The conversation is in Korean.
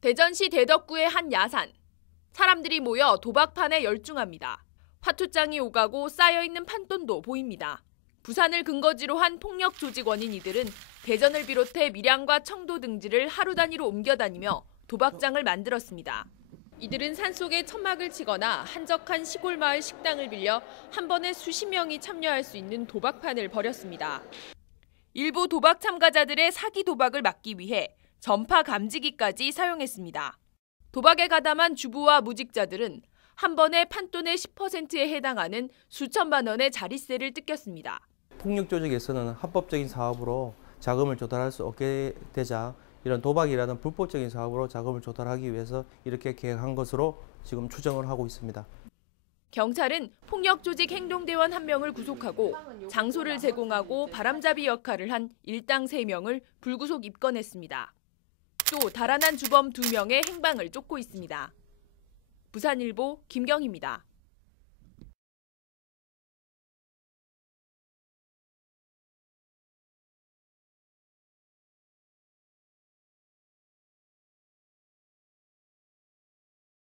대전시 대덕구의 한 야산. 사람들이 모여 도박판에 열중합니다. 화투장이 오가고 쌓여있는 판돈도 보입니다. 부산을 근거지로 한 폭력 조직 원인 이들은 대전을 비롯해 밀양과 청도 등지를 하루 단위로 옮겨 다니며 도박장을 만들었습니다. 이들은 산속에 천막을 치거나 한적한 시골 마을 식당을 빌려 한 번에 수십 명이 참여할 수 있는 도박판을 벌였습니다. 일부 도박 참가자들의 사기 도박을 막기 위해 전파 감지기까지 사용했습니다. 도박에 가담한 주부와 무직자들은 한 번에 판돈의 10%에 해당하는 수천만 원의 자릿세를 뜯겼습니다. 폭력 조직에서는 합법적인 사업으로 자금을 조달할 수 없게 되자 이런 도박이라는 불법적인 사업으로 자금을 조달하기 위해서 이렇게 계획한 것으로 지금 추정을 하고 있습니다. 경찰은 폭력 조직 행동대원 한 명을 구속하고 장소를 제공하고 바람잡이 역할을 한 일당 3명을 불구속 입건했습니다. 또 달아난 주범 2명의 행방을 쫓고 있습니다. 부산일보 김경희입니다.